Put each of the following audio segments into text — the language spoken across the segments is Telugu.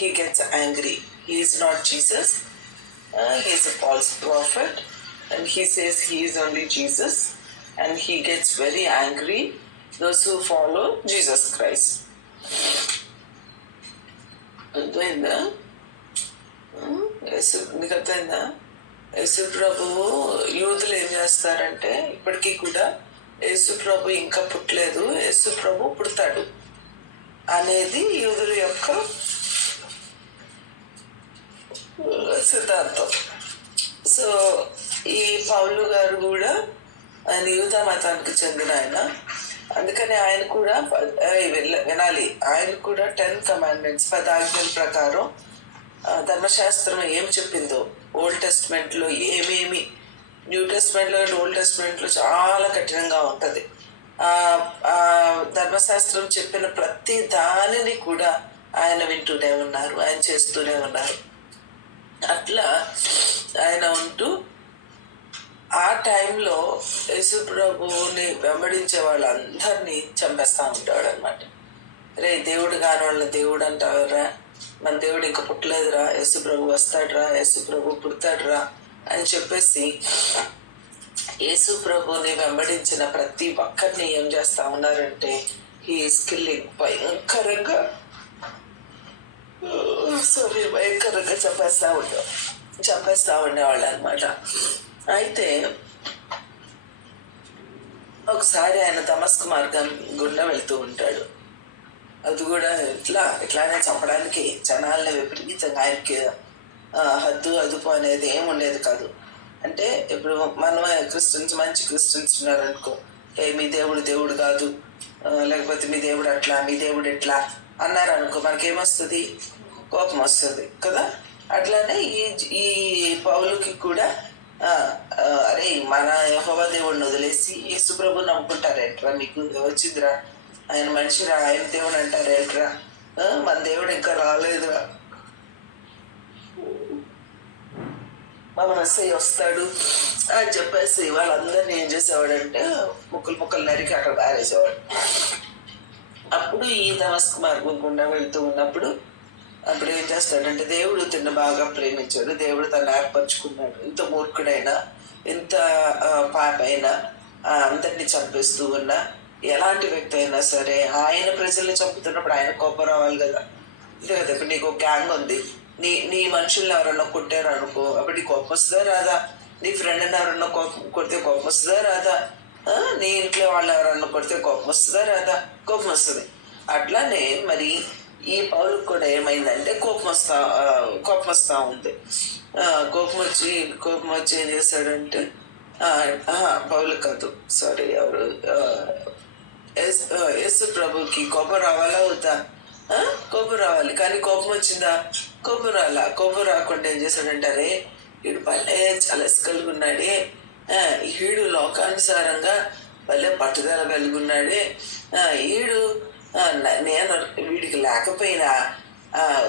he gets angry. He is not Jesus. He is a false prophet, and he says he is only Jesus, and he gets very angry. Those who follow Jesus Christ. అర్థమైందా? నీకు అర్థమైందా? యేసు ప్రభువు యూదులు ఏం చేస్తారంటే ఇప్పటికీ కూడా యేసు ప్రభు ఇంకా పుట్టలేదు, యేసు ప్రభు పుడతాడు అనేది యూదుల యొక్క సిద్ధాంతం. సో ఈ పౌలు గారు కూడా ఆయన యూదా మతానికి చెందిన ఆయన, అందుకని ఆయన కూడా వినాలి. ఆయన కూడా 10 కమాండ్మెంట్స్ 10 ఆజ్ఞల ప్రకారం ధర్మశాస్త్రం ఏం చెప్పిందో, ఓల్డ్ టెస్ట్మెంట్లో ఏమేమి, న్యూ టెస్ట్మెంట్లో అండ్ ఓల్డ్ టెస్ట్మెంట్లో చాలా కఠినంగా ఉంటుంది. ధర్మశాస్త్రం చెప్పిన ప్రతి దానిని కూడా ఆయన వింటూనే ఉన్నారు, ఆయన చేస్తూనే ఉన్నారు. అట్లా ఆయన ఉంటూ ఆ టైంలో యేసు ప్రభువుని వెంబడించే వాళ్ళందరినీ చంపేస్తూ ఉంటాడు అనమాట. రే దేవుడు కాని వాళ్ళ దేవుడు అంటారా, మన దేవుడు ఇంకా పుట్టలేదురా, యేసు ప్రభు వస్తాడురా, యేసు ప్రభు పుడతాడురా అని చెప్పేసి యేసు ప్రభుని వెంబడించిన ప్రతి ఒక్కరిని ఏం చేస్తా ఉన్నారంటే హీఈస్ కిల్లింగ్, భయంకరంగా చంపేస్తా ఉండేవాళ్ళు అనమాట. అయితే ఒకసారి ఆయన దమస్కు మార్గం గుండా వెళ్తూ ఉంటాడు. అది కూడా ఇట్లానే చంపడానికి జనాల్ని విపరీతంగా, ఆయనకి హద్దు అదుపు అనేది ఏమి ఉండేది కాదు. అంటే ఇప్పుడు మనం క్రిస్టియన్స్, మంచి క్రిస్టియన్స్ ఉన్నారనుకో, మీ దేవుడు దేవుడు కాదు, లేకపోతే మీ దేవుడు అట్లా, మీ దేవుడు ఎట్లా అన్నారనుకో, మనకేమొస్తుంది? కోపం వస్తుంది కదా. అట్లానే ఈ పౌలుకి కూడా అరే మన యెహోవా దేవుడిని వదిలేసి యేసు ప్రభు నమ్ముకుంటారేంట్రా, మీకు వచ్చిందిరా, ఆయన మనిషిరా, ఆయన దేవుడు అంటారేంట్రా, మన దేవుడు ఇంకా రాలేదురా, మా మనస్సు వస్తాడు అని చెప్పేసి వాళ్ళందరినీ ఏం చేసేవాడంటే ముక్కలు నరికి అక్కడ పారేసేవాడు. అప్పుడు ఈ దమస్కు మార్గం గుండా వెళ్తూ ఉన్నప్పుడు అప్పుడు ఏం చేస్తాడంటే దేవుడు తిన్న బాగా ప్రేమించాడు, దేవుడు తను ఏర్పరచుకున్నాడు. ఇంత మూర్ఖుడైనా, ఇంత పాప అయినా, అందరినీ చంపేస్తూ ఉన్నా, ఎలాంటి వ్యక్తి అయినా సరే ఆయన ప్రజల్ని చంపుతున్నప్పుడు ఆయన కోపం రావాలి కదా. అంతే కదా. ఇప్పుడు నీకు గ్యాంగ్ ఉంది, నీ మనుషుల్ని ఎవరన్నా కొట్టారు అనుకో, అప్పుడు నీ కోపం వస్తుందా రాదా? నీ ఫ్రెండ్ని ఎవరన్నా కొడితే కోపం వస్తుందా రాదా? నీ ఇంట్లో వాళ్ళు ఎవరన్నా కొడితే కోపం వస్తుందా రాదా? కోపం వస్తుంది. అట్లానే మరి ఈ పౌలుకు కూడా ఏమైందంటే కోపం వస్తా ఉంది. కోపం వచ్చి ఏం చేశాడంటే, పౌలు కాదు, సారీ, ఎవరు, యేసు ప్రభుకి కోపం రావాలా వద్దా? కోపం రావాలి. కానీ కోపం వచ్చిందా? కోపం రాలా. కోపం రాకుండా ఏం చేశాడంటే, అరే వీడు భలే చలసి కలిగి ఉన్నాడే, ఈడు లోకానుసారంగా భలే పట్టుదల కలిగి ఉన్నాడే, ఈడు నేను వీడికి లేకపోయినా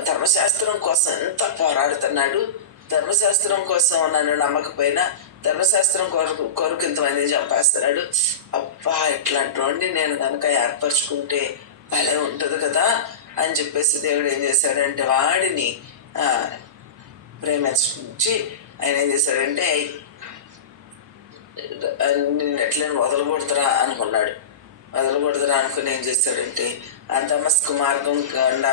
ధర్మశాస్త్రం కోసం ఎంత పోరాడుతున్నాడు, ధర్మశాస్త్రం కోసం నన్ను నమ్మకపోయినా ధర్మశాస్త్రం కొరకు ఇంతమంది చంపేస్తున్నాడు, అబ్బా ఇట్లాంటి వాడిని నేను కనుక ఏర్పరచుకుంటే భలే ఉంటుంది కదా అని చెప్పేసి దేవుడు ఏం చేశాడంటే వాడిని ప్రేమించి ఆయన ఏం చేశాడంటే నిన్ను ఎట్లైనా వదలగొడతారా అనుకున్నాడు. వదలకూడదురా అనుకుని ఏం చేశాడంటే ఆ దమస్కు మార్గం గుండా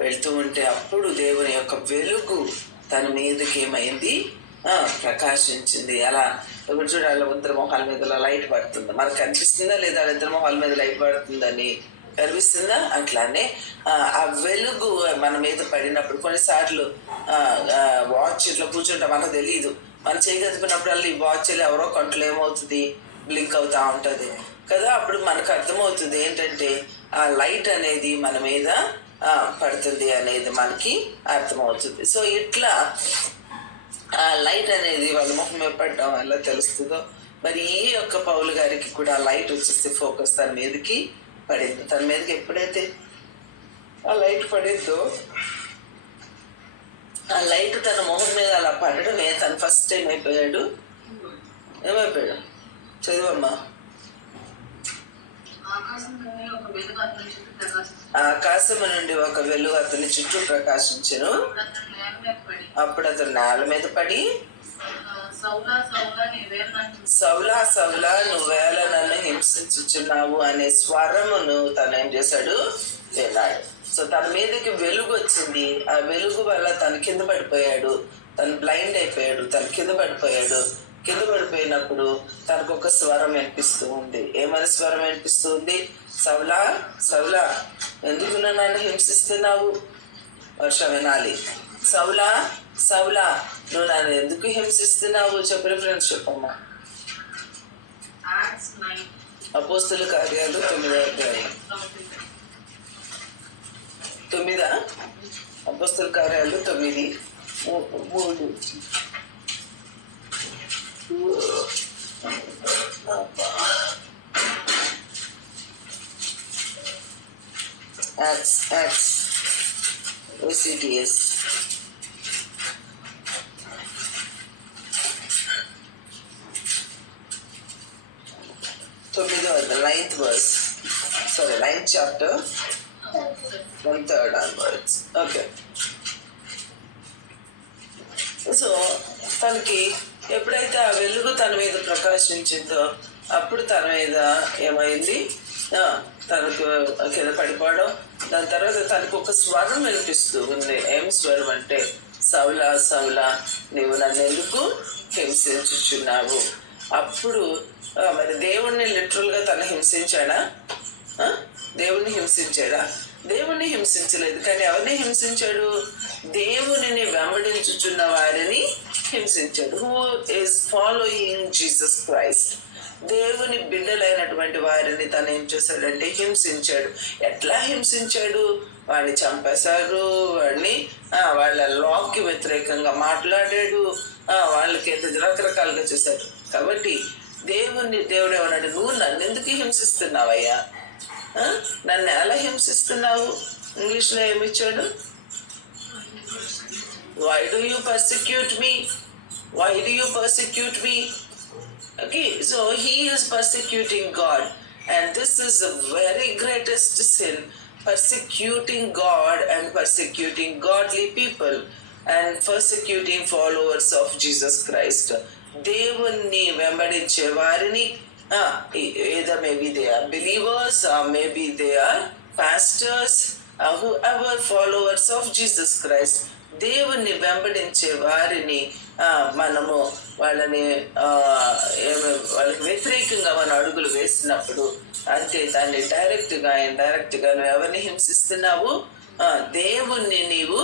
వెళ్తూ ఉంటే అప్పుడు దేవుని యొక్క వెలుగు తన మీదకి ఏమైంది? ప్రకాశించింది. అలా ఇప్పుడు చూడాలి, ఇద్దరు మొహాల మీద లైట్ పడుతుంది. మనకు కనిపిస్తుందా లేదా ఇద్దరు మొహాల మీద లైట్ పడుతుందని? కనిపిస్తుందా? అట్లానే ఆ వెలుగు మన మీద పడినప్పుడు కొన్నిసార్లు వాచ్ ఇట్లా కూర్చుంటాం, మనకు తెలియదు, మనం చేయగలిపినప్పుడల్లా ఈ వాచ్ ఎవరో కంట్లో ఏమవుతుంది, బ్లింక్ అవుతా ఉంటుంది కదా. అప్పుడు మనకు అర్థమవుతుంది ఏంటంటే ఆ లైట్ అనేది మన మీద పడుతుంది అనేది మనకి అర్థమవుతుంది. సో ఇట్లా ఆ లైట్ అనేది వాళ్ళ ముఖం మీద పడడం ఎలా తెలుస్తుందో, మరి ఈ యొక్క పౌలు గారికి కూడా లైట్ వచ్చేస్తే ఫోకస్ తన మీదకి పడింది. తన మీదకి ఎప్పుడైతే ఆ లైట్ పడిందో, ఆ లైట్ తన మొహం మీద అలా పడడమే తను ఫస్ట్ టైం ఏమైపోయాడు? చదువమ్మా. ఆకాశము నుండి ఒక వెలుగు అతని చుట్టూ ప్రకాశించెను. అప్పుడు అతను నేల మీద పడి, సౌలా సౌలా నువ్వేళ నన్ను హింసించుచున్నావు అనే స్వరమును తను ఏం చేశాడు, విన్నాడు. సో తన మీదకి వెలుగు వచ్చింది. ఆ వెలుగు వల్ల తను కింద పడిపోయాడు. తను బ్లైండ్ అయిపోయాడు. తను కింద పడిపోయాడు. కింద పడిపోయినప్పుడు తనకు ఒక స్వరం వినిపిస్తూ ఉంది. ఏమని స్వరం వినిపిస్తూ ఉంది? సౌలా సౌలా ఎందుకు నన్ను హింసిస్తున్నావు? వర్షం వినాలి. సౌలా సౌలా నువ్వు నన్ను ఎందుకు హింసిస్తున్నావు? చెప్పిన ఫ్రెండ్స్ చెప్పమ్మా. అపోస్తుల కార్యాలు 9వ అధ్యాయం. 9 అపోస్తుల కార్యాలు 9:3. Acts OCTS 9th verse, 9th chapter 1/3 onwards. Okay. So తనకి ఎప్పుడైతే ఆ వెలుగు తన మీద ప్రకాశించిందో అప్పుడు తన మీద ఏమైంది, తనకు కింద పడిపోవడం. దాని తర్వాత తనకు ఒక స్వరం వినిపిస్తూ ఉంది. ఏం స్వరం అంటే, సౌలా సౌలా నీవు నన్ను ఎందుకు హింసించుచున్నావు? అప్పుడు మరి దేవుణ్ణి లిటరల్గా తను హింసించాడా? దేవుణ్ణి హింసించాడా? దేవుణ్ణి హింసించలేదు. కానీ ఎవరిని హింసించాడు? దేవునిని వెంబడించుచున్న వారిని హింసించాడు. Who is following Jesus Christ. దేవుని బిడ్డలైనటువంటి వారిని తను ఏం చేశాడంటే హింసించాడు. ఎట్లా హింసించాడు? వాడిని చంపేశారు. వాడిని వాళ్ళ లాకి వ్యతిరేకంగా మాట్లాడాడు. వాళ్ళకి రకరకాలుగా చేశాడు. కాబట్టి దేవుడు ఏమన్నాడు, నువ్వు నన్ను ఎందుకు హింసిస్తున్నావయ్యా? నన్ను ఎలా హింసిస్తున్నావు? ఇంగ్లీష్లో ఏమిచ్చాడు? Why do you persecute me? Why do you persecute me? Okay, so he is persecuting God, and this is the very greatest sin, persecuting God and persecuting godly people and persecuting followers of Jesus Christ. దేవుణ్ణి వెంబడించే వారిని, either maybe they are believers or maybe they are pastors, whoever followers of Jesus Christ, దేవుణ్ణి వెంబడించే వారిని మనము వాళ్ళకి వ్యతిరేకంగా మనం అడుగులు వేసినప్పుడు అంటే దాన్ని డైరెక్ట్గా ఇండైరెక్ట్గా నువ్వు ఎవరిని హింసిస్తున్నావు? దేవుణ్ణి నీవు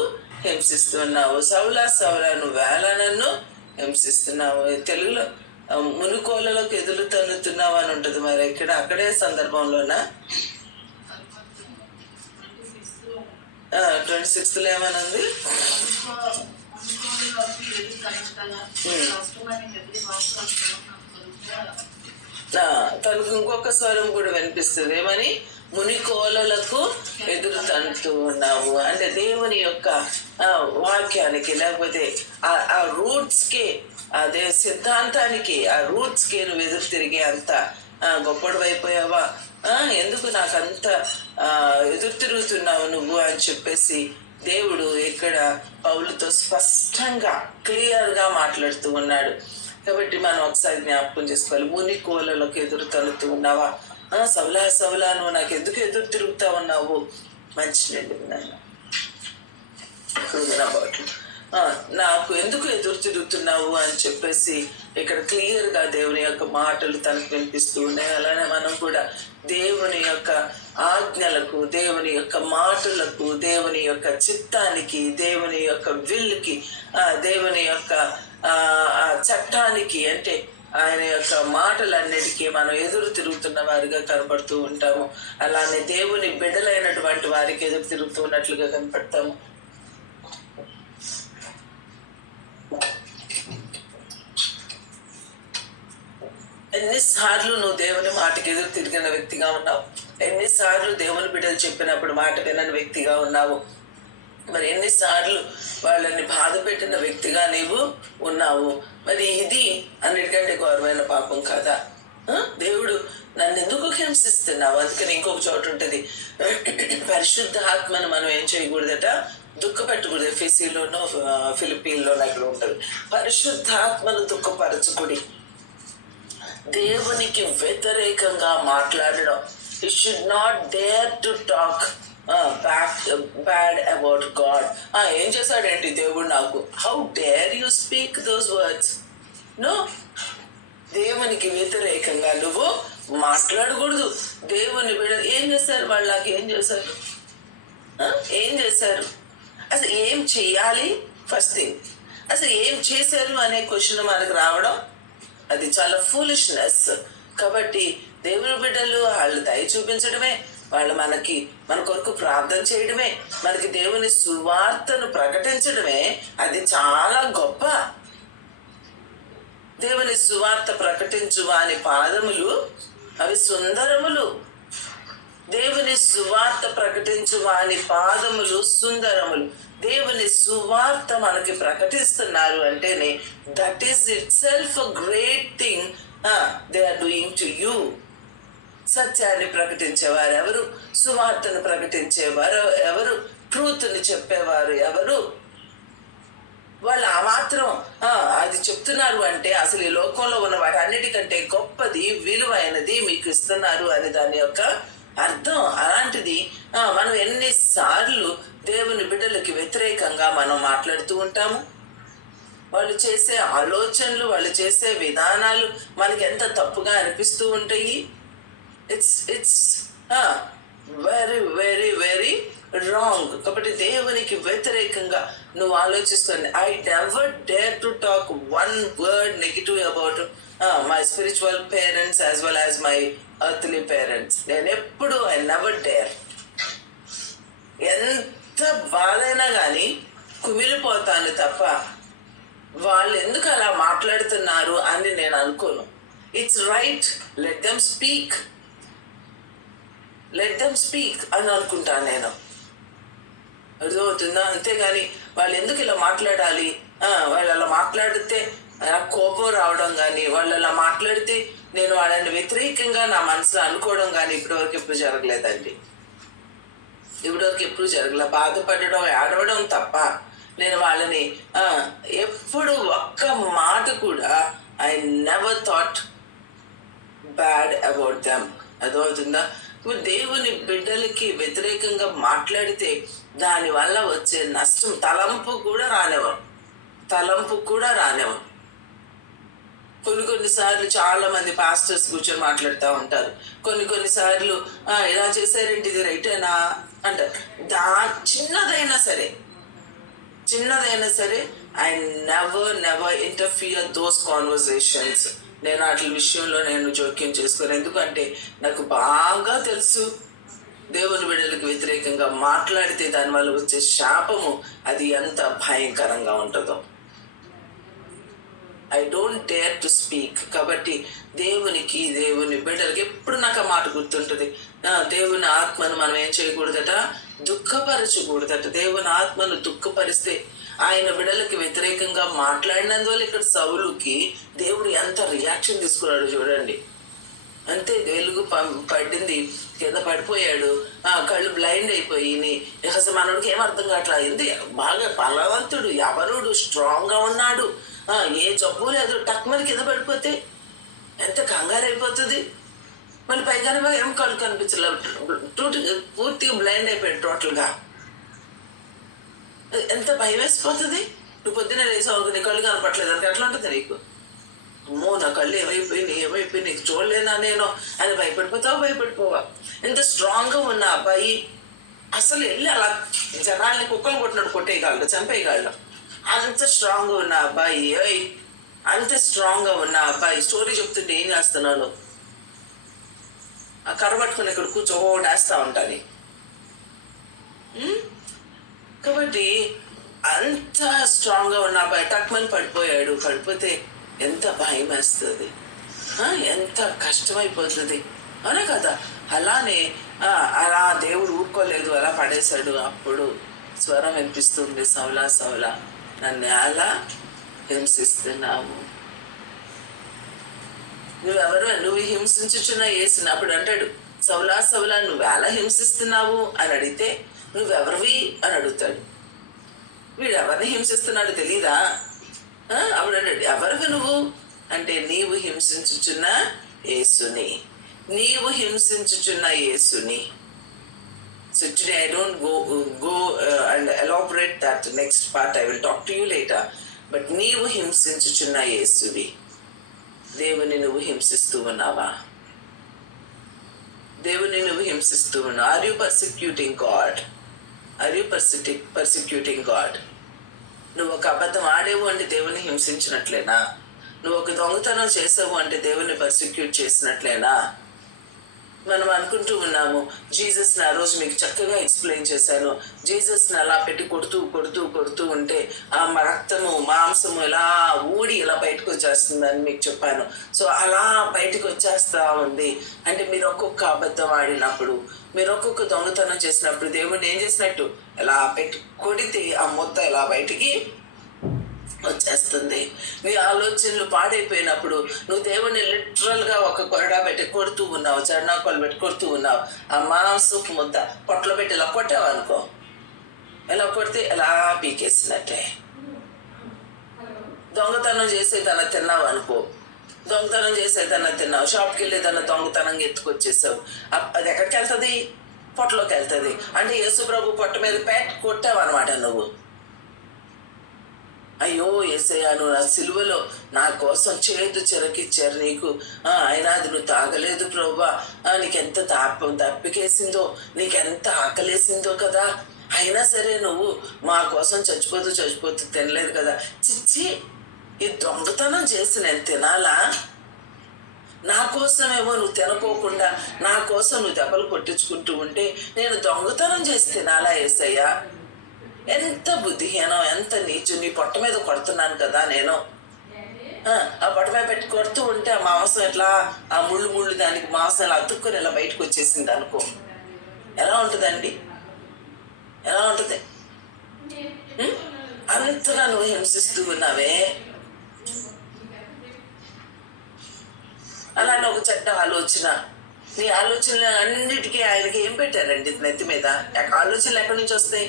హింసిస్తున్నావు. సౌలా సౌలా నువ్వేళ నన్ను హింసిస్తున్నావు. తెలుగులో మునుకోలలోకి ఎదురు తన్నుతున్నావు అని ఉంటుంది. మరి ఇక్కడ అక్కడే సందర్భంలోనా 26లో ఏమనుంది? తనకు ఇంకొక స్వరం కూడా వినిపిస్తుంది. ఏమని? మునికోలలకు ఎదురు తంతూ ఉన్నావు అంటే దేవుని యొక్క వాక్యానికి, లేకపోతే ఆ రూట్స్కి, అదే సిద్ధాంతానికి, ఆ రూట్స్కి నువ్వు ఎదురు తిరిగే అంత గొప్పడు అయిపోయావా? ఎందుకు నాకంత ఎదురు తిరుగుతున్నావు నువ్వు అని చెప్పేసి దేవుడు ఇక్కడ పౌలుతో స్పష్టంగా క్లియర్గా మాట్లాడుతూ ఉన్నాడు. కాబట్టి మనం ఒకసారి జ్ఞాపకం చేసుకోవాలి. మునికోలలకు ఎదురు తలుతూ ఉన్నావా? సౌలా సౌలా నువ్వు నాకు ఎందుకు ఎదురు తిరుగుతా ఉన్నావు? మంచినండి నాన్న, నాకు ఎందుకు ఎదురు తిరుగుతున్నావు అని చెప్పేసి ఇక్కడ క్లియర్గా దేవుని యొక్క మాటలు తనకు వినిపిస్తూ ఉన్నాయి. అలానే మనం కూడా దేవుని యొక్క ఆజ్ఞలకు, దేవుని యొక్క మాటలకు, దేవుని యొక్క చిత్తానికి, దేవుని యొక్క విల్లుకి, దేవుని యొక్క చట్టానికి, అంటే ఆయన యొక్క మాటలన్నిటికీ మనం ఎదురు తిరుగుతున్న వారిగా కనపడుతూ ఉంటాము. అలానే దేవుని బిడ్డలైనటువంటి వారికి ఎదురు తిరుగుతూ ఉన్నట్లుగా కనపడతాము. ఎన్నిసార్లు నువ్వు దేవుని మాటకి ఎదురు తిరిగిన వ్యక్తిగా ఉన్నావు? ఎన్నిసార్లు దేవుని బిడ్డలు చెప్పినప్పుడు మాట వినని వ్యక్తిగా ఉన్నావు? మరి ఎన్నిసార్లు వాళ్ళని బాధ పెట్టిన వ్యక్తిగా నీవు ఉన్నావు? మరి ఇది అన్నిటికంటే ఘోరమైన పాపం కదా? దేవుడు నన్ను ఎందుకు హింసిస్తున్నావు? అందుకని ఇంకొక చోటు ఉంటుంది, పరిశుద్ధ ఆత్మను మనం ఏం చేయకూడదట, దుఃఖపెట్టకూడదు. ఎఫెసీలోనో ఫిలిప్పీన్లోనో అక్కడ ఉంటుంది, పరిశుద్ధాత్మను దుఃఖపరచకుడి. దేవునికి వ్యతిరేకంగా మాట్లాడడం. You should not dare to talk bad about God. ఏం చేశాడేంటి దేవుడు నాకు? How dare you speak those words? No, దేవునికి వ్యతిరేకంగా నువ్వు మాట్లాడకూడదు. దేవుని బిడ్డలు ఏం చేశారు? వాళ్ళు నాకు ఏం చేశారు? ఏం చేశారు? అసలు ఏం చెయ్యాలి? ఫస్ట్ థింగ్, అసలు ఏం చేశారు అనే క్వశ్చన్ మనకు రావడం అది చాలా ఫూలిష్నెస్. కాబట్టి దేవుని బిడ్డలు వాళ్ళు దయ చూపించడమే, వాళ్ళు మన కొరకు ప్రార్థన చేయడమే, మనకి దేవుని సువార్తను ప్రకటించడమే అది చాలా గొప్ప. దేవుని సువార్త ప్రకటించు వాని పాదములు అవి సుందరములు. దేవుని సువార్త ప్రకటించు వాని పాదములు సుందరములు. దేవుని సువార్త మనకి ప్రకటిస్తున్నారు అంటేనే that is itself a great thing they are doing to you. సత్యాన్ని ప్రకటించేవారు ఎవరు? సువార్తను ప్రకటించేవారు ఎవరు? ట్రూత్ని చెప్పేవారు ఎవరు? వాళ్ళు ఆ మాత్రం అది చెప్తున్నారు అంటే అసలు ఈ లోకంలో ఉన్న వాటి అన్నిటికంటే గొప్పది, విలువైనది మీకు ఇస్తున్నారు అని దాని యొక్క అర్థం. అలాంటిది మనం ఎన్నిసార్లు దేవుని బిడ్డలకి వ్యతిరేకంగా మనం మాట్లాడుతూ ఉంటాము. వాళ్ళు చేసే ఆలోచనలు, వాళ్ళు చేసే విధానాలు మనకి ఎంత తప్పుగా అనిపిస్తూ ఉంటాయి. It's very very very wrong. కాబట్టి దేవునికి వ్యతిరేకంగా నువ్వు ఆలోచిస్తుంది. I never dare to talk one word negative about my spiritual parents as well as my earthly parents. నేను ఎప్పుడు ఐ నెవర్ డేర్. ఎంత బాధైనా కానీ కుమిలిపోతాను తప్ప వాళ్ళు ఎందుకు అలా మాట్లాడుతున్నారు అని నేను అనుకోను. It's right, let them speak అని అనుకుంటాను నేను. అర్థమవుతుందా? అంతేగాని వాళ్ళు ఎందుకు ఇలా మాట్లాడాలి, వాళ్ళు అలా మాట్లాడితే నాకు కోపం రావడం కానీ, వాళ్ళు అలా మాట్లాడితే నేను వాళ్ళని వ్యతిరేకంగా నా మనసులో అనుకోవడం కానీ ఇప్పటివరకు ఎప్పుడు జరగలేదండి. ఇప్పటివరకు ఎప్పుడు జరగలే. బాధపడడం, ఏడవడం తప్ప నేను వాళ్ళని ఎప్పుడు ఒక్క మాట కూడా I never thought bad about them. అర్థమవుతుందా? ఇప్పుడు దేవుని బిడ్డలకి వ్యతిరేకంగా మాట్లాడితే దానివల్ల వచ్చే నష్టం తలంపు కూడా రానివ్వం. కొన్నిసార్లు చాలా మంది పాస్టర్స్ కూర్చొని మాట్లాడుతూ ఉంటారు. కొన్నిసార్లు ఇలా చేశారేంటి, ఇది రైటేనా అంటారు. చిన్నదైనా సరే I never interfere those conversations. నేను వాటి విషయంలో నేను జోక్యం చేసుకోను. ఎందుకంటే నాకు బాగా తెలుసు దేవుని బిడ్డలకు వ్యతిరేకంగా మాట్లాడితే దానివల్ల వచ్చే శాపము అది ఎంత భయంకరంగా ఉంటుందో. I don't dare to speak. కాబట్టి దేవుని బిడ్డలకి ఎప్పుడు నాకు ఆ మాట గుర్తుంటుంది. దేవుని ఆత్మను మనం ఏం చేయకూడదట, దుఃఖపరచకూడదట. దేవుని ఆత్మను దుఃఖపరిస్తే ఆయన బిడ్డలకి వ్యతిరేకంగా మాట్లాడినందువల్ల ఇక్కడ సౌలుకి దేవుడు ఎంత రియాక్షన్ తీసుకున్నాడు చూడండి. అంతే, వెలుగు పడింది, కింద పడిపోయాడు, కళ్ళు బ్లైండ్ అయిపోయి అసలు మనోడికి ఏం అర్థం కావట్లేదు. బాగా బలవంతుడు, ఎవరుడు, స్ట్రాంగ్గా ఉన్నాడు, ఏ జబ్బు లేదు. టక్మని కింద పడిపోతే ఎంత కంగారు అయిపోతుంది. మళ్ళీ పైగానే ఏం కళ్ళు కనిపించలేదు, పూర్తిగా బ్లైండ్ అయిపోయాడు టోటల్గా. ఎంత భయం వేసిపోతుంది. నువ్వు పొద్దున్న లేసావు, నీ కళ్ళు కనపట్లేదు అంటే ఎట్లా ఉంటుంది నీకు? అమ్మో నా కళ్ళు ఏమైపోయి నీకు చూడలేనా నేను అని భయపడిపోవా. ఎంత స్ట్రాంగ్గా ఉన్న అబ్బాయి అసలు వెళ్ళి అలా జనాల్ని కుక్కలు కొట్టినట్టు కొట్టేయగలడు, చంపేయగలడు. అంత స్ట్రాంగ్గా ఉన్న అబ్బాయి స్టోరీ చెప్తుంటే ఏం చేస్తున్నాను, ఆ కర్ర పట్టుకుని ఇక్కడ కూర్చోడేస్తా ఉంటాను. కాబట్టి అంత స్ట్రాంగ్గా ఉన్న అబ్బాయి టక్మని పడిపోతే ఎంత భయం వేస్తుంది, ఎంత కష్టమైపోతుంది, అవునా కదా? అలానే అలా దేవుడు ఊరుకోలేదు, అలా పడేశాడు. అప్పుడు స్వరం వినిపిస్తుంది, సౌలా నన్ను అలా హింసిస్తున్నావు. నువ్వు హింసించుచున్న యేసుని. అప్పుడు అంటాడు, సౌలా సౌలా నువ్వు ఎలా హింసిస్తున్నావు అని అడిగితే, నువ్వెవరివి అని అడుగుతాడు. వీడు ఎవరిని హింసిస్తున్నాడు తెలీదా? అప్పుడు అంటాడు, ఎవరివి నువ్వు అంటే, నీవు హింసించుచున్న యేసుని, నీవు హింసించుచున్న యేసుని. So today I don't go and elaborate that next part. I will talk to you later. But నీవు హింసించుచున్న యేసువి. దేవుని నువ్వు హింసిస్తూ ఉన్నావా? దేవుని నువ్వు హింసిస్తూ ఉన్నావు. Are you persecuting God? Are you persecuting God? నువ్వు ఒక అబద్ధం ఆడేవు అంటే దేవుని హింసించినట్లేనా? నువ్వు ఒక దొంగతనం చేసావు అంటే దేవుని పర్సిక్యూట్ చేసినట్లేనా? మనం అనుకుంటూ ఉన్నాము, జీసస్ని ఆ రోజు మీకు చక్కగా ఎక్స్ప్లెయిన్ చేశాను. జీసస్ని అలా పెట్టి కొడుతూ ఉంటే ఆ రక్తము మాంసము ఇలా ఊడి ఇలా బయటకు వచ్చేస్తుందని మీకు చెప్పాను. సో అలా బయటకు వచ్చేస్తా ఉంది అంటే, మీరు ఒక్కొక్క అబద్ధం ఆడినప్పుడు, మీరు ఒక్కొక్క దొంగతనం చేసినప్పుడు దేవుడిని ఏం చేసినట్టు ఇలా పెట్టి కొడితే ఆ మొత్తం ఇలా బయటికి వచ్చేస్తుంది. నీ ఆలోచనలు పాడైపోయినప్పుడు నువ్వు దేవుడిని లిటరల్గా ఒక కొరడా పెట్టి కొడుతూ ఉన్నావు, చరణాకోలు పెట్టి కొడుతూ ఉన్నావు. ఆ మాంసపు ముద్ద పొట్టలో పెట్టి ఇలా కొట్టావు అనుకో, ఇలా కొడితే ఎలా పీకేసినట్టే. దొంగతనం చేసేదన్నా తిన్నావు అనుకో, దొంగతనం చేసేదన్నా తిన్నావు, షాప్కి వెళ్ళేదన్నా దొంగతనంగా ఎత్తుకొచ్చేసావు, అది ఎక్కడికి వెళ్తుంది? పొట్టలోకి వెళ్తుంది. అంటే యేసుప్రభు పొట్ట మీద పెట్టి కొట్టావు అనమాట నువ్వు. అయ్యో యేసయ్యా, నువ్వు నా సిలువలో నా కోసం చేదు చెరకిచ్చారు నీకు, అయినా అది నువ్వు తాగలేదు ప్రభువా, నీకెంత దప్పికేసిందో, నీకెంత ఆకలేసిందో కదా, అయినా సరే నువ్వు మా కోసం చచ్చిపోతూ తినలేదు కదా. చిచ్చి, ఈ దొంగతనం చేసి నేను తినాలా? నా కోసమేమో నువ్వు తినకోకుండా నా కోసం నువ్వు దెబ్బలు కొట్టించుకుంటూ ఉంటే నేను దొంగతనం చేసి తినాలా యేసయ్యా? ఎంత బుద్ధిహీనం, ఎంత నీచు. నీ పొట్ట మీద కొడుతున్నాను కదా నేను, ఆ పొట్ట మీద పెట్టి కొడుతూ ఉంటే ఆ మాంసం ఎట్లా, ఆ ముళ్ళు దానికి మాంసం ఇలా అతుక్కుని ఇలా బయటకు వచ్చేసింది అనుకో, ఎలా ఉంటుందండి? ఎలా ఉంటుంది? అంతగా నువ్వు హింసిస్తూ ఉన్నావే. అలాంటి ఒక చెడ్డ ఆలోచన, నీ ఆలోచనలు అన్నిటికీ ఆయనకి ఏం పెట్టారండి నెత్తి మీద? ఆలోచనలు ఎక్కడి నుంచి వస్తాయి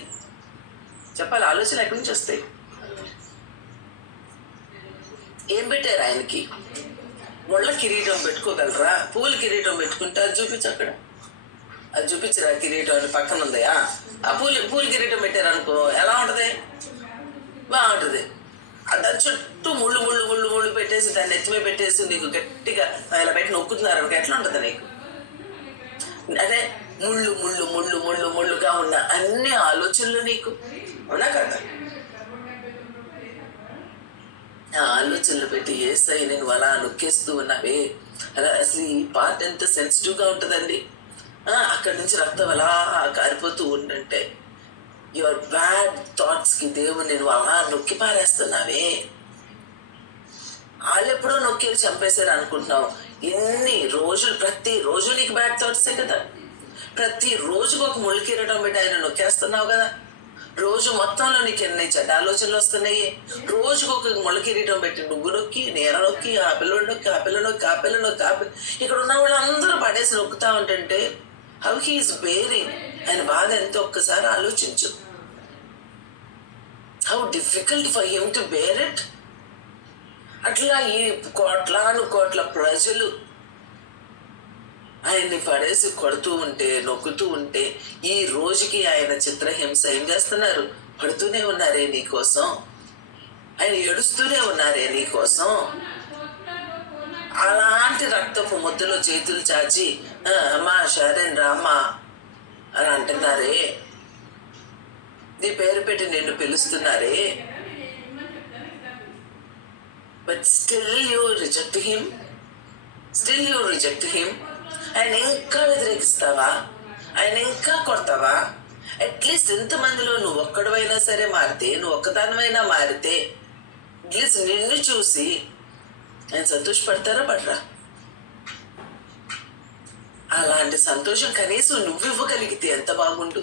చెప్పాలి? ఆలోచనలు ఎక్కడి నుంచి వస్తాయి? ఏం పెట్టారు ఆయనకి? ముళ్ళ కిరీటం పెట్టుకోగలరా? పూల కిరీటం పెట్టుకుంటే అది చూపించు, అక్కడ అది చూపించరా కిరీటం అని పక్కన ఉందా? ఆ పూల కిరీటం పెట్టారనుకో ఎలా ఉంటుంది? బాగుంటుంది. దాని చుట్టూ ముళ్ళు పెట్టేసి దాన్ని ఎత్తిమే పెట్టేసి నీకు గట్టిగా ఇలా పెట్టి నొక్కుతున్నారు అనుకో, ఎట్లా ఉంటుంది నీకు? అదే ముళ్ళుగా ఉన్న అన్ని ఆలోచనలు నీకు, అవునా కదా? ఆ ఆలోచనలు పెట్టి యేసయ్య నేను అలా నొక్కేస్తూ ఉన్నావే. అలా అసలు ఈ పార్ట్ ఎంత సెన్సిటివ్గా ఉంటుందండి. అక్కడి నుంచి రక్తం అలా కారిపోతూ ఉండంటే, యువర్ బ్యాడ్ థాట్స్కి దేవుని నేను అలా నొక్కి పారేస్తున్నావే. వాళ్ళు ఎప్పుడో నొక్కి చంపేశారు అనుకుంటున్నావు. ఎన్ని రోజులు, ప్రతిరోజు నీకు బ్యాడ్ థాట్సే కదా. ప్రతిరోజుకు ఒక ముళ్ళు కిరీటం పెట్టి ఆయన నొక్కేస్తున్నావు కదా. రోజు మొత్తంలో నీకు ఎన్ని చెడ్డ ఆలోచనలు వస్తున్నాయి. రోజుకు ఒక ముళ్ళ కిరీటం పెట్టి నువ్వు నొక్కి, నేను నొక్కి, ఆ పిల్లలు నొక్కి, ఇక్కడ ఉన్న వాళ్ళు అందరూ పడేసి నొక్కుతా ఉంటుంటే హౌ హీఈస్ బేరింగ్, ఆయన బాధ ఎంతో ఒక్కసారి ఆలోచించు. How difficult for him to bear it. అట్లా ఈ కోట్ల ప్రజలు ఆయన్ని పడేసి కొడుతూ ఉంటే, నొక్కుతూ ఉంటే, ఈ రోజుకి ఆయన చిత్రహింస ఏం చేస్తున్నారు? పడుతూనే ఉన్నారే నీకోసం, ఆయన ఏడుస్తూనే ఉన్నారే నీకోసం. అలాంటి రక్తపు ముద్దలో చేతులు చాచి అమ్మా షారెన్ రామ్మా అని అంటున్నారే, నీ పేరు పెట్టి నిన్ను పిలుస్తున్నారే. But still you reject him. ఆయన ఇంకా వ్యతిరేకిస్తావా? ఆయన ఇంకా కొడతావా? అట్లీస్ట్ ఇంతమందిలో నువ్వు ఒక్కడవైనా సరే మారితే, నువ్వు ఒక్కదానివైనా మారితే, అట్లీస్ట్ నిన్ను చూసి ఆయన సంతోషపడతారా పడరా? అలాంటి సంతోషం కనీసం నువ్వు ఇవ్వగలిగితే ఎంత బాగుండు.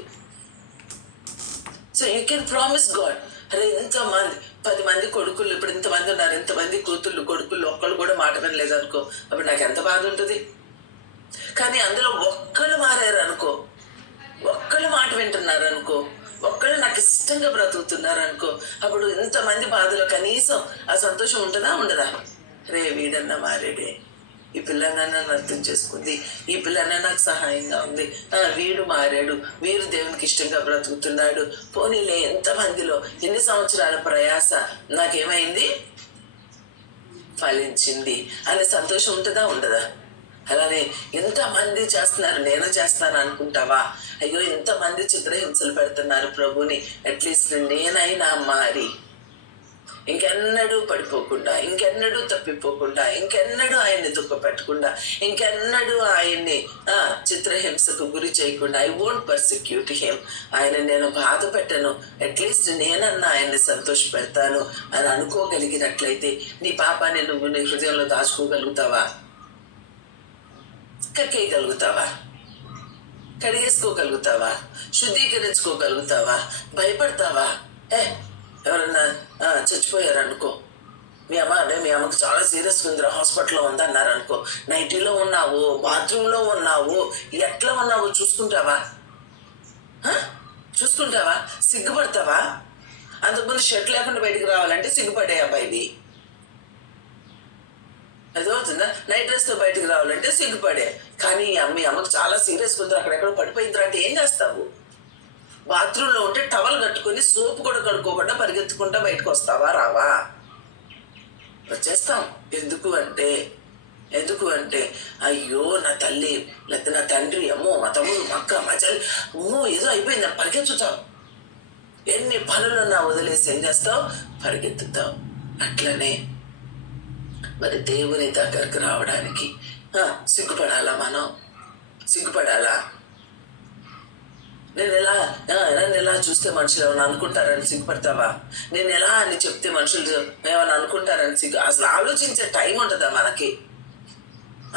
So you can promise God, అరే ఇంతమంది 10 మంది కొడుకులు, ఇప్పుడు ఇంతమంది ఉన్నారు, ఇంతమంది కూతుళ్ళు కొడుకులు, ఒక్కళ్ళు కూడా మాట వినలేదు అనుకో, అప్పుడు నాకు ఎంత బాధ ఉంటుంది. కానీ అందులో ఒక్కళ్ళు మారారు అనుకో, ఒక్కళ్ళు మాట వింటున్నారు అనుకో, ఒక్కళ్ళు నాకు ఇష్టంగా బ్రతుకుతున్నారు అనుకో, అప్పుడు ఇంతమంది బాధలో కనీసం ఆ సంతోషం ఉంటుందా ఉండదా? రే వీడన్నా మారాడే, ఈ పిల్లన్నా నన్ను అర్థం చేసుకుంది, ఈ పిల్లన్నా నాకు సహాయంగా ఉంది, వీడు మారాడు, వీరు దేవునికి ఇష్టంగా బ్రతుకుతున్నాడు, పోనీలే ఎంతమందిలో ఎన్ని సంవత్సరాల ప్రయాస నాకేమైంది, ఫలించింది అనే సంతోషం ఉంటుందా ఉండదా? అలానే ఎంతమంది చేస్తున్నారు నేను చేస్తాను అనుకుంటావా? అయ్యో ఎంతమంది చిత్రహింసలు పెడుతున్నారు ప్రభుని, అట్లీస్ట్ నేనైనా మారి ఇంకెన్నడూ పడిపోకుండా, ఇంకెన్నడూ తప్పిపోకుండా, ఇంకెన్నడూ ఆయన్ని దుఃఖపెట్టకుండా, ఇంకెన్నడూ ఆయన్ని చిత్రహింసకు గురి చేయకుండా, ఐ వోంట్ పర్సిక్యూట్ హిమ్, ఆయన నేను బాధ పెట్టను, అట్లీస్ట్ నేనన్నా ఆయన్ని సంతోష పెడతాను అని అనుకోగలిగినట్లయితే నీ పాపాన్ని నువ్వు నీ హృదయంలో దాచుకోగలుగుతావా? కక్కేయగలుగుతావా? కడిగేసుకోగలుగుతావా? శుద్ధీకరించుకోగలుగుతావా? భయపడతావా? ఎవరన్నా చచ్చిపోయారనుకో, మీ అమ్మకు చాలా సీరియస్గా ఉందిరా, హాస్పిటల్లో ఉందన్నారు అనుకో, నైటీలో ఉన్నావు, బాత్రూంలో ఉన్నావు, ఎట్లా ఉన్నావో చూసుకుంటావా? చూసుకుంటావా? సిగ్గుపడతావా? అంతకుముందు షర్ట్ లేకుండా బయటకు రావాలంటే సిగ్గుపడే అబ్బాయిది, అర్థమవుతుందా? నైట్ డ్రెస్తో బయటకు రావాలంటే సిగ్గుపడే. కానీ మీ అమ్మకు చాలా సీరియస్గా ఉంది, అక్కడెక్కడ పడిపోయిందిరా అంటే ఏం చేస్తావు? బాత్రూంలో ఉంటే టవల్ కట్టుకొని సోపు కూడా కడుక్కోకుండా పరిగెత్తుకుంటా బయటకు వస్తావా? రావా? వచ్చేస్తాం. ఎందుకు అంటే అయ్యో నా తల్లి, లేకపోతే నా తండ్రి, అమ్మో మా తమ్ముడు, మా అక్క, మా చెల్లి, అమ్మో ఏదో అయిపోయింది పరిగెత్తుతావు. ఎన్ని పనులున్నా వదిలేసి ఏం చేస్తావు? పరిగెత్తుతావు. అట్లనే మరి దేవుని దగ్గరకు రావడానికి సిగ్గుపడాలా? మనం సిగ్గుపడాలా? నన్ను ఎలా చూస్తే మనుషులు ఏమైనా అనుకుంటారని సిగ్గుపడతావా? నేను ఎలా అని చెప్తే మనుషులు ఏమైనా అనుకుంటారని అసలు ఆలోచించే టైం ఉంటుందా మనకి?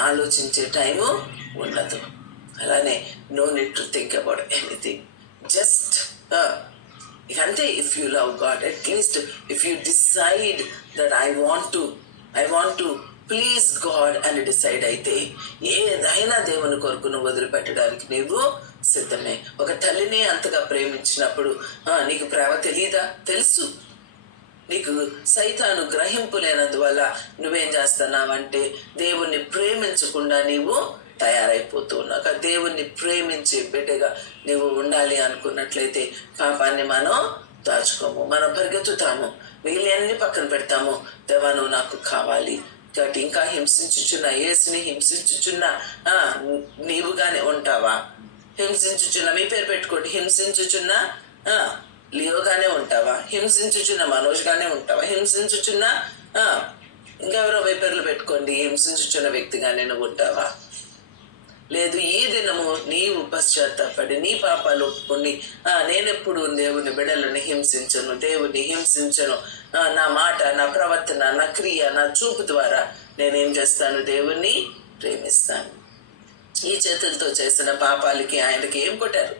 ఆలోచించే టైము ఉండదు. అలానే no need to think about anything, just అంతే. If you love God, at least if you decide that I want to please God అని డిసైడ్ అయితే ఏదైనా దేవుని కొరకు నువ్వు వదిలిపెట్టడానికి నువ్వు సిద్ధమే. ఒక తల్లిని అంతగా ప్రేమించినప్పుడు నీకు ప్రేమ తెలీదా? తెలుసు. నీకు సైతాను గ్రహింపు లేనందువల్ల నువ్వేం చేస్తున్నావంటే దేవుణ్ణి ప్రేమించకుండా నీవు తయారైపోతూ ఉన్నావు. దేవుణ్ణి ప్రేమించే బిడ్డగా నువ్వు ఉండాలి అనుకున్నట్లయితే పాపాన్ని మనం దాచుకోము, మనం పరిగెత్తుతాము, మిగిలినన్ని పక్కన పెడతాము. దేవా నువ్వు నాకు కావాలి కాబట్టి ఇంకా హింసించుచున్న యేసుని హింసించుచున్న నీవుగానే ఉంటావా? హింసించుచున్న, మీ పేరు పెట్టుకోండి, హింసించుచున్న లియోగానే ఉంటావా? హింసించుచున్న మనోజ్గానే ఉంటావా? హింసించుచున్న ఇంకెవరో పేర్లు పెట్టుకోండి, హింసించుచున్న వ్యక్తిగానే నువ్వు ఉంటావా? లేదు, ఈ దినము నీవు పశ్చాత్తాపడి నీ పాపాలు ఒప్పుకొని నేనెప్పుడు దేవుని బిడ్డలను హింసించను, దేవుని హింసించను, నా మాట, నా ప్రవర్తన, నా క్రియ, నా చూపు ద్వారా నేనేం చేస్తాను? దేవుణ్ణి ప్రేమిస్తాను. ఈ చేతులతో చేసిన పాపాలకి ఆయనకి ఏం కొట్టారు?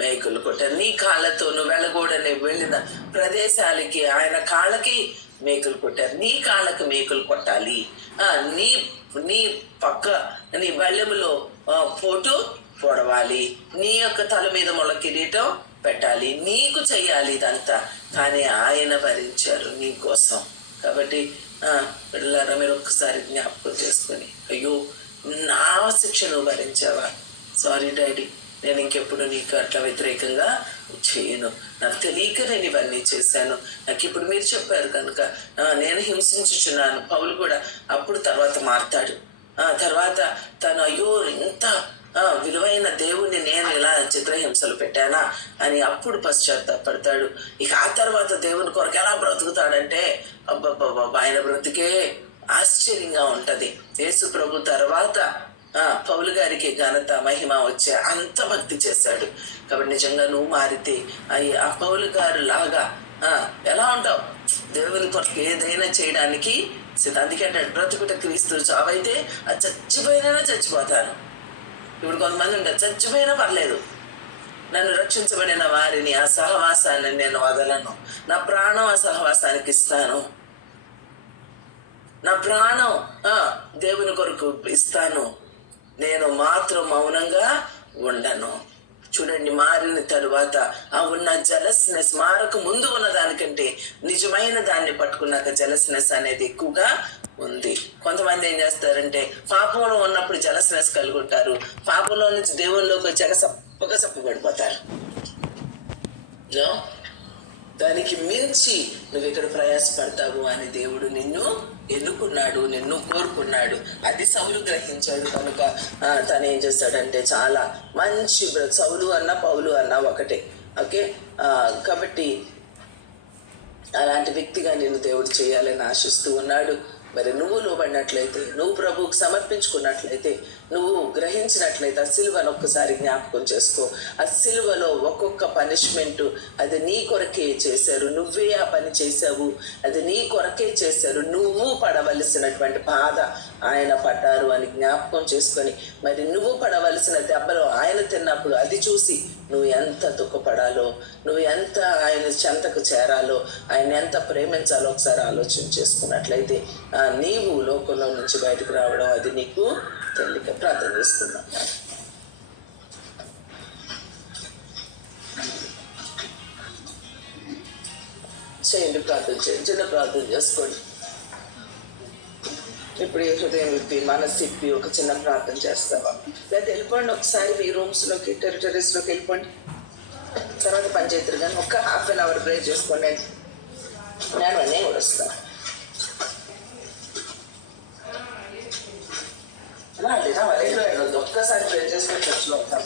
మేకులు కొట్టారు. నీ కాళ్ళతో నువ్వు వెళ్ళకూడని వెళ్ళిన ప్రదేశాలకి ఆయన కాళ్ళకి మేకులు కొట్టారు. నీ కాళ్ళకి మేకులు కొట్టాలి. నీ పక్క నీ బల్లెములో పోటు పొడవాలి. నీ యొక్క తల మీద ముళ్ళ కిరీటం పెట్టాలి. నీకు చెయ్యాలి ఇదంతా, కానీ ఆయన భరించారు నీ కోసం. కాబట్టి పిల్లలారా మీరు ఒక్కసారి జ్ఞాపకం చేసుకొని, అయ్యో నా శిక్ష నువ్వు భరించావా? సారీ డాడీ, నేను ఇంకెప్పుడు నీకు అట్లా వ్యతిరేకంగా చేయను, నాకు తెలియక నేను ఇవన్నీ చేశాను, నాకు ఇప్పుడు మీరు చెప్పారు కనుక నేను హింసించుచున్నాను. పౌలు కూడా అప్పుడు తర్వాత మారతాడు. తర్వాత తను అయ్యో ఇంత విలువైన దేవుణ్ణి నేను ఇలా చిత్రహింసలు పెట్టానా అని అప్పుడు పశ్చాత్తాపడతాడు. ఇక ఆ తర్వాత దేవుని కొరకు ఎలా బ్రతుకుతాడంటే అబ్బబ్బబ్బా ఆయన బ్రతికే ఆశ్చర్యంగా ఉంటది. యేసు ప్రభు తర్వాత పౌలు గారికి ఘనత మహిమ వచ్చే అంత భక్తి చేశాడు. కాబట్టి నిజంగా నువ్వు మారితే ఆ పౌలు గారు లాగా ఎలా ఉంటావు? దేవుని కొరకు ఏదైనా చేయడానికి అందుకే అంటే బ్రతుకుట క్రీస్తు, చావైతే అది చచ్చిపోయినా చచ్చిపోతాను. ఇప్పుడు కొంతమంది ఉంటారు చచ్చిపోయినా పర్లేదు, నన్ను రక్షించబడిన వారిని ఆ సహవాసాన్ని నేను వదలను. నా ప్రాణం ఆ సహవాసానికి ఇస్తాను. నా ప్రాణం దేవుని కొరకు ఇస్తాను. నేను మాత్రం మౌనంగా ఉండను. చూడండి, మారిన తరువాత ఆ ఉన్న జలస్నెస్, మారకు ముందు ఉన్న దానికంటే నిజమైన దాన్ని పట్టుకున్నాక జలస్నెస్ అనేది ఎక్కువగా ఉంది. కొంతమంది ఏం చేస్తారంటే పాపంలో ఉన్నప్పుడు జలస్నెస్ కలుగుంటారు, పాపంలో నుంచి దేవునిలోకి వచ్చాక సప్పు పడిపోతారు. దానికి మించి నువ్వు ఇక్కడ ప్రయాసపడతావు అని దేవుడు నిన్ను ఎన్నుకున్నాడు, నిన్ను కోరుకున్నాడు. అది సౌలు గ్రహించాడు కనుక తను ఏం చేస్తాడంటే చాలా మంచి సౌలు అన్నా పౌలు అన్నా ఒకటే. ఓకే, కాబట్టి అలాంటి వ్యక్తిగా నిన్ను దేవుడు చేయాలని ఆశిస్తూ ఉన్నాడు. మరి నువ్వు లోబడినట్లయితే, నువ్వు ప్రభువుకు సమర్పించుకున్నట్లయితే, నువ్వు గ్రహించినట్లయితే ఆ సిలువను ఒక్కసారి జ్ఞాపకం చేసుకో. ఆ సిలువలో ఒక్కొక్క పనిష్మెంటు అది నీ కొరకే చేశారు, నువ్వే ఆ పని చేశావు, అది నీ కొరకే చేశారు. నువ్వు పడవలసినటువంటి బాధ ఆయన పడ్డారు అని జ్ఞాపకం చేసుకొని, మరి నువ్వు పడవలసిన దెబ్బలు ఆయన తిన్నప్పుడు అది చూసి నువ్వు ఎంత దుఃఖపడాలో, నువ్వు ఎంత ఆయన చెంతకు చేరాలో, ఆయన ఎంత ప్రేమించాలో ఒకసారి ఆలోచన చేసుకున్నట్లయితే నీవు లోకంలో నుంచి బయటకు రావడం అది నీకు తేలిక. ప్రార్థన చేసుకుందాం. చేయండి, ప్రార్థన చేయండి, చిన్న ప్రార్థన చేసుకోండి. ఇప్పుడు ఈ హృదయం విప్పి మనసు ఇప్పి ఒక చిన్న ప్రార్థన చేస్తావా? లేదా వెళ్ళిపోండి, ఒకసారి మీ రూమ్స్లోకి, టెరిటరీస్లోకి వెళ్ళిపోండి. తర్వాత పంచాయతీ కానీ ఒక ½ అవర్ ప్రే చేసుకోండి. నేను అన్నీ కూడా వస్తాను. ఒక్కసారి ప్రే చేసుకొని చర్చలో ఉంటాను.